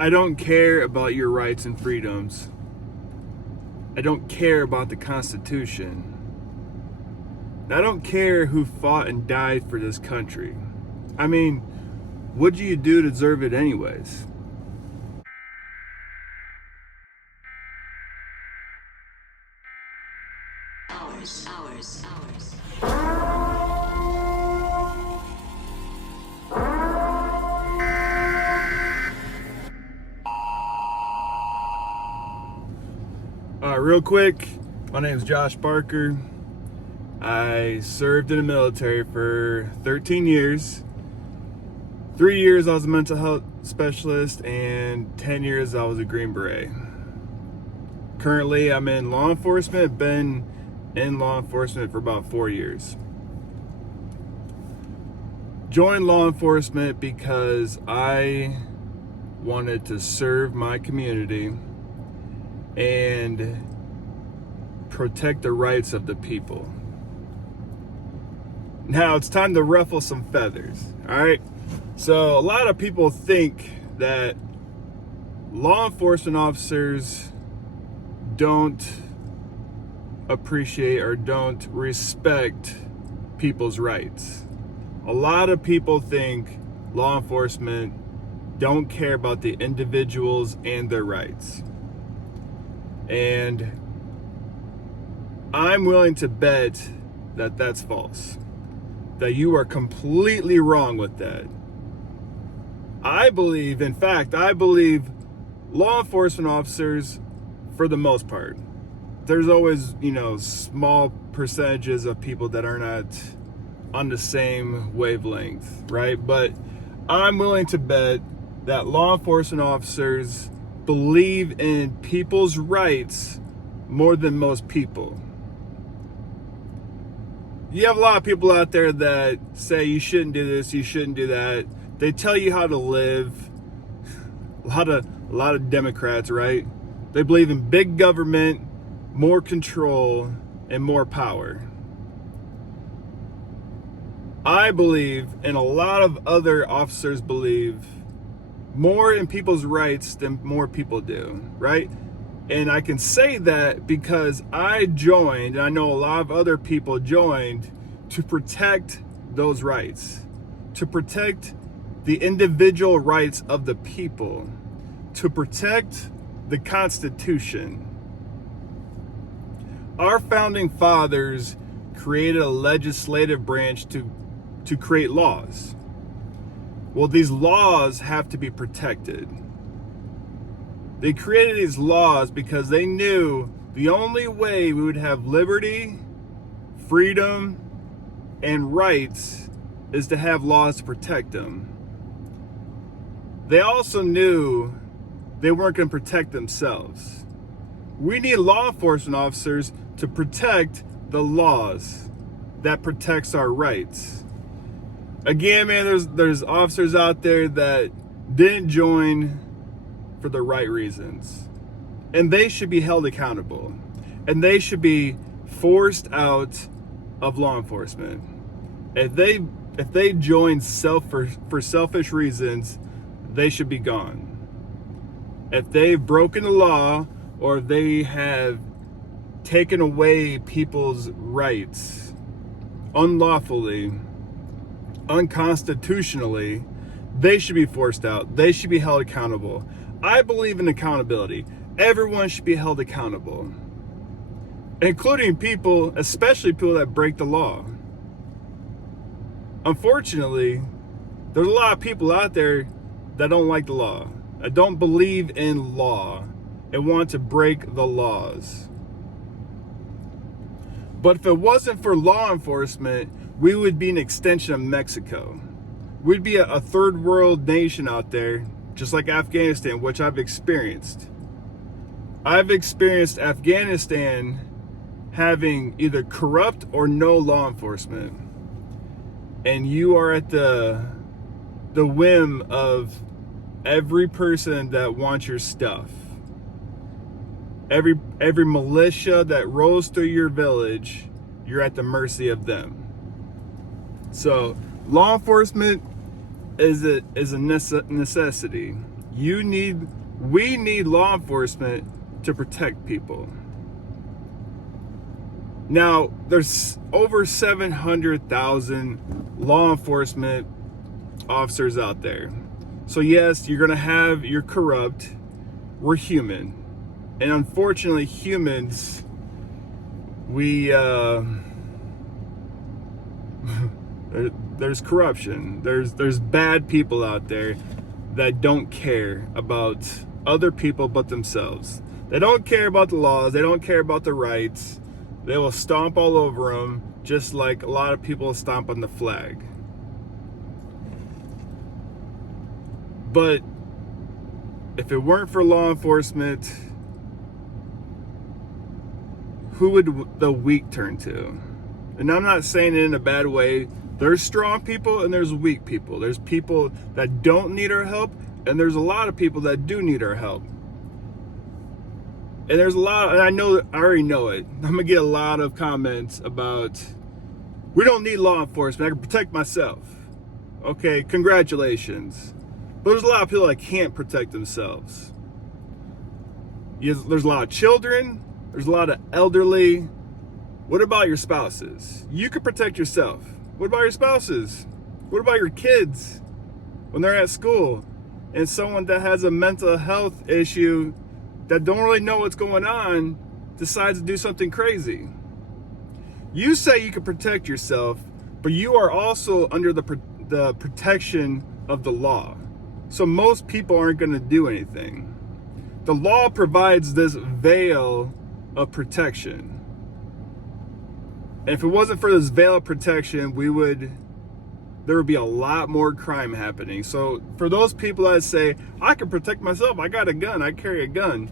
I don't care about your rights and freedoms. I don't care about the Constitution. I don't care who fought and died for this country. I mean, what do you do to deserve it anyways? Hours. Real quick, my name is Josh Barker. I served in the military for 13 years. 3 years I was a mental health specialist, and 10 years I was a Green Beret. Currently, I'm in law enforcement. Been in law enforcement for about 4 years. Joined law enforcement because I wanted to serve my community and protect the rights of the people. Now it's time to ruffle some feathers, all right? So a lot of people think that law enforcement officers don't appreciate or don't respect people's rights. A lot of people think law enforcement don't care about the individuals and their rights. And I'm willing to bet that that's false. That you are completely wrong with that. I believe law enforcement officers, for the most part, there's always, small percentages of people that are not on the same wavelength, right? But I'm willing to bet that law enforcement officers believe in people's rights more than most people. You have a lot of people out there that say you shouldn't do this, you shouldn't do that. They tell you how to live. A lot of Democrats, right? They believe in big government, more control, and more power. I believe, and a lot of other officers believe, more in people's rights than more people do, right? And I can say that because I joined, and I know a lot of other people joined, to protect those rights, to protect the individual rights of the people, to protect the Constitution. Our founding fathers created a legislative branch to create laws. Well, these laws have to be protected. They created these laws because they knew the only way we would have liberty, freedom, and rights is to have laws to protect them. They also knew they weren't going to protect themselves. We need law enforcement officers to protect the laws that protects our rights. Again, man, there's officers out there that didn't join for the right reasons, and they should be held accountable, and they should be forced out of law enforcement. If they join for selfish reasons, they should be gone. If they've broken the law, or if they have taken away people's rights unlawfully, unconstitutionally, they should be forced out. They should be held accountable. I believe in accountability. Everyone should be held accountable, including people, especially people that break the law. Unfortunately, there's a lot of people out there that don't like the law, that don't believe in law, and want to break the laws. But if it wasn't for law enforcement, we would be an extension of Mexico. We'd be a third world nation out there, just like Afghanistan, which I've experienced. I've experienced Afghanistan having either corrupt or no law enforcement. And you are at the whim of every person that wants your stuff. Every militia that rolls through your village, you're at the mercy of them. So law enforcement is a necessity. We need law enforcement to protect people. Now, there's over 700,000 law enforcement officers out there. So yes, you're gonna have your corrupt. We're human. And unfortunately, humans, there's corruption. There's bad people out there that don't care about other people but themselves. They don't care about the laws. They don't care about the rights. They will stomp all over them, just like a lot of people stomp on the flag. But if it weren't for law enforcement, who would the weak turn to? And I'm not saying it in a bad way. There's strong people and there's weak people. There's people that don't need our help, and there's a lot of people that do need our help. And there's a lot, and I already know it. I'm gonna get a lot of comments about, we don't need law enforcement, I can protect myself. Okay, congratulations. But there's a lot of people that can't protect themselves. There's a lot of children, there's a lot of elderly. What about your spouses? You can protect yourself. What about your spouses? What about your kids when they're at school? And someone that has a mental health issue that don't really know what's going on decides to do something crazy. You say you can protect yourself, but you are also under the protection of the law. So most people aren't going to do anything. The law provides this veil of protection. And if it wasn't for this veil of protection, there would be a lot more crime happening. So for those people that say, I can protect myself, I got a gun, I carry a gun.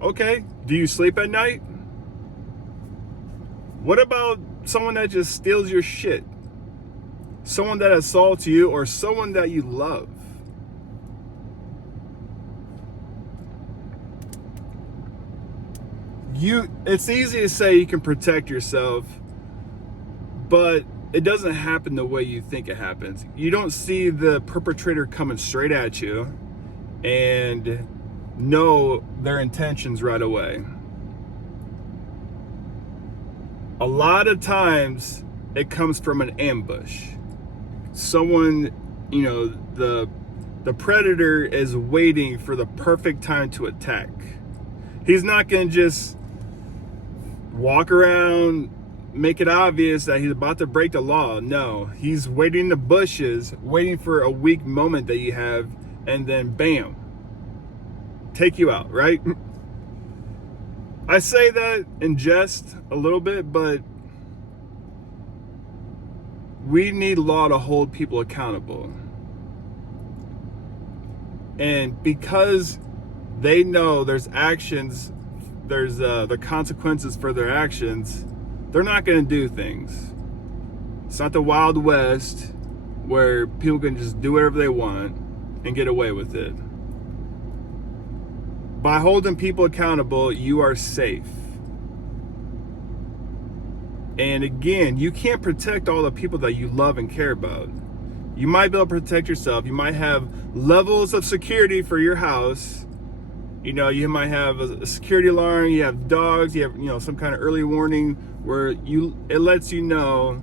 Okay, do you sleep at night? What about someone that just steals your shit? Someone that assaults you, or someone that you love? It's easy to say you can protect yourself, but it doesn't happen the way you think it happens. You don't see the perpetrator coming straight at you and know their intentions right away. A lot of times it comes from an ambush. Someone, the predator is waiting for the perfect time to attack. He's not going to just walk around, make it obvious that he's about to break the law. No, he's waiting in the bushes, waiting for a weak moment that you have, and then bam, take you out, right? I say that in jest a little bit, but we need law to hold people accountable. And because they know there's actions, there's the consequences for their actions, they're not going to do things. It's not the Wild West where people can just do whatever they want and get away with it. By holding people accountable, you are safe. And again, you can't protect all the people that you love and care about. You might be able to protect yourself. You might have levels of security for your house. You might have a security alarm, you have dogs, you have, some kind of early warning where it lets you know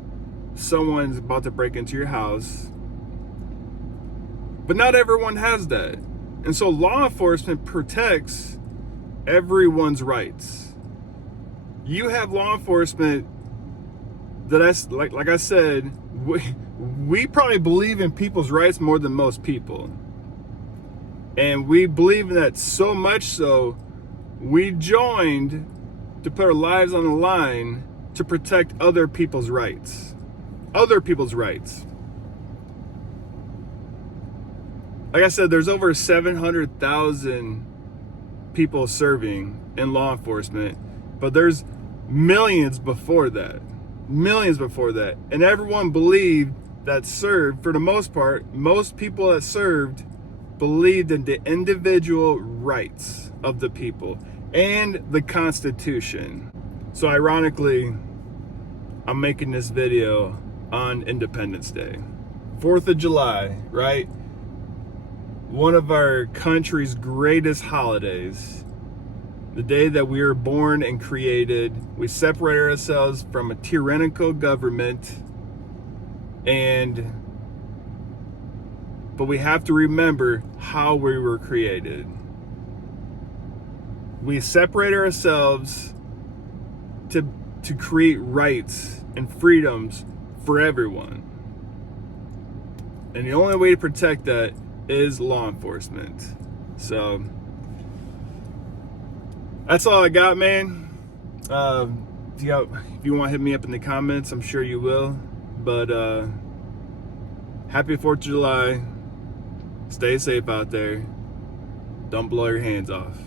someone's about to break into your house. But not everyone has that. And so law enforcement protects everyone's rights. You have law enforcement that, like I said, we probably believe in people's rights more than most people. And we believe in that so much so, we joined to put our lives on the line to protect other people's rights. Other people's rights. Like I said, there's over 700,000 people serving in law enforcement, but there's millions before that. Millions before that. And everyone believed that served, for the most part, most people that served believed in the individual rights of the people and the Constitution. So ironically, I'm making this video on Independence Day. 4th of July, right? one of our country's greatest holidays, the day that we were born and created. We separated ourselves from a tyrannical government, but we have to remember how we were created. We separate ourselves to create rights and freedoms for everyone. And the only way to protect that is law enforcement. So that's all I got, man. If you want to hit me up in the comments, I'm sure you will. But happy 4th of July. Stay safe out there. Don't blow your hands off.